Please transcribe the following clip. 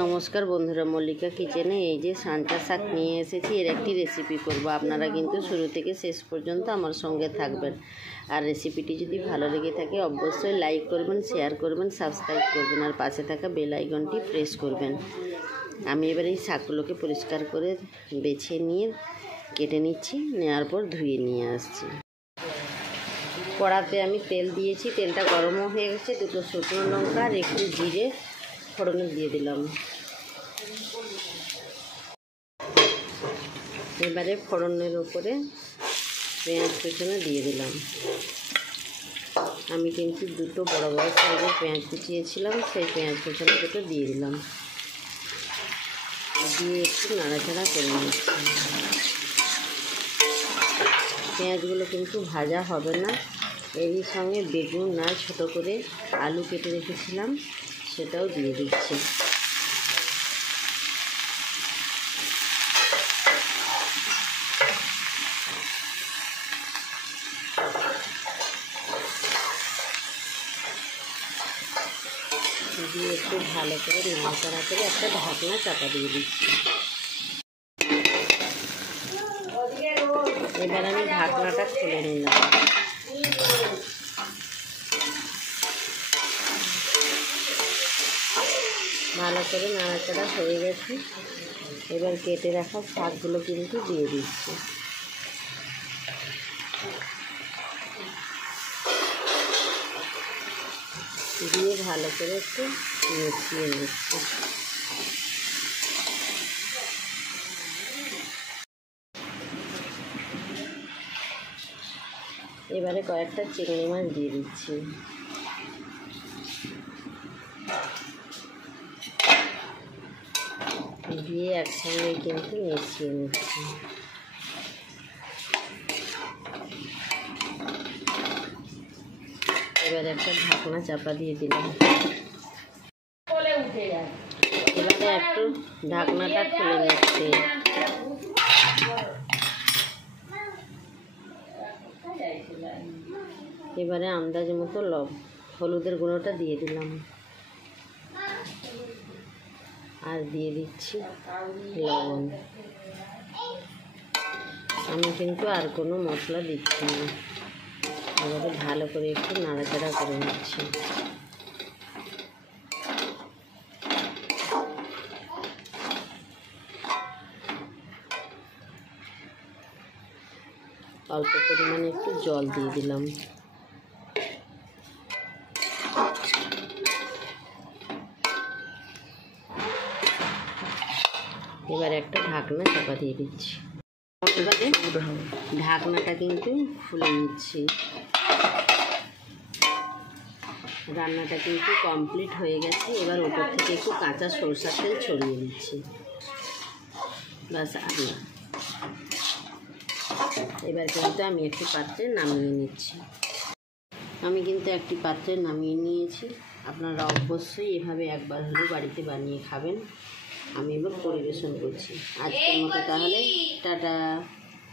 নমস্কার বন্ধুরা, মল্লিকা কিচেনে এই যে সাঞ্চা শাক নিয়ে এসেছি। এর একটি রেসিপি করব। আপনারা কিন্তু শুরু থেকে শেষ পর্যন্ত আমার সঙ্গে থাকবেন। আর রেসিপিটি যদি ভালো লেগে থাকে অবশ্যই লাইক করবেন, শেয়ার করবেন, সাবস্ক্রাইব করবেন আর পাশে থাকা বেল আইকনটি প্রেস করবেন। আমি এবার এই শাকগুলোকে পরিষ্কার করে বেছে নিয়ে কেটে নিচ্ছি, নেওয়ার পর ধুয়ে নিয়ে আসছি। কড়াতে আমি তেল দিয়েছি, তেলটা গরমও হয়ে গেছে। দুটো শুকনো লঙ্কা আর একটু জিরে ফোড়নে দিয়ে দিলাম। এবারে ফোড়নের উপরে পেঁয়াজ কুচনো দিয়ে দিলাম। আমি কিন্তু দুটো বড় বড় সাইজের পেঁয়াজ কুচিয়েছিলাম, সেই পেঁয়াজ কুচনো দুটো দিয়ে দিলাম। দিয়ে একটু নাড়াচাড়া করে নিচ্ছি। পেঁয়াজগুলো কিন্তু ভাজা হবে না, এরই সঙ্গে বেগুন আর ছোটো করে আলু কেটে রেখেছিলাম সেটাও দিয়ে দিচ্ছি। দিয়ে একটু ভালো করে নাড়াচাড়া করে একটা ঢাকনা চাপা দিয়ে দিচ্ছি। এবার আমি ঢাকনাটা খুলে নিলাম। ভালো করে নাড়াচাড়া হয়ে গেছে। এবার কেটে রাখা শাকগুলো কিন্তু দিয়ে দিচ্ছি। দিয়ে ভালো করে একটু মিশিয়ে নিচ্ছি। এবারে কয়েকটা চিংড়ি মাছ দিয়ে দিচ্ছি। দিয়ে একসঙ্গে কিন্তু মিশিয়ে নিচ্ছি। এবার একটা ঢাকনা চাপা দিয়ে দিলাম। এবারে একটু ঢাকনাটা খুলে নিচ্ছি। এবারে আন্দাজ মতো হলুদের গুঁড়োটা দিয়ে দিলাম আর দিয়ে দিচ্ছি লবণ। আমি কিন্তু আর কোনো মশলা দিচ্ছি না। এবারে ভালো করে একটু নাড়াচাড়া করে নিচ্ছি। অল্প পরিমাণে একটু জল দিয়ে দিলাম। এবার একটা ঢাকনা চাপা দিয়ে দিচ্ছি। এবারে ঢাকনাটা কিন্তু খুলে নিচ্ছি। রান্নাটা কিন্তু কমপ্লিট হয়ে গেছে। এবার ওপর থেকে একটু কাঁচা সরষের তেল ছড়িয়ে দিচ্ছি। ব্যাস, আর না। এবার কিন্তু আমি একটি পাত্রে নামিয়ে নিচ্ছি। আমি কিন্তু একটি পাত্রে নামিয়ে নিয়েছি। আপনারা অবশ্যই এভাবে একবার হলেও বাড়িতে বানিয়ে খাবেন। আমি এবার পরিবেশন করছি। আজকের মতো তাহলে টাটা।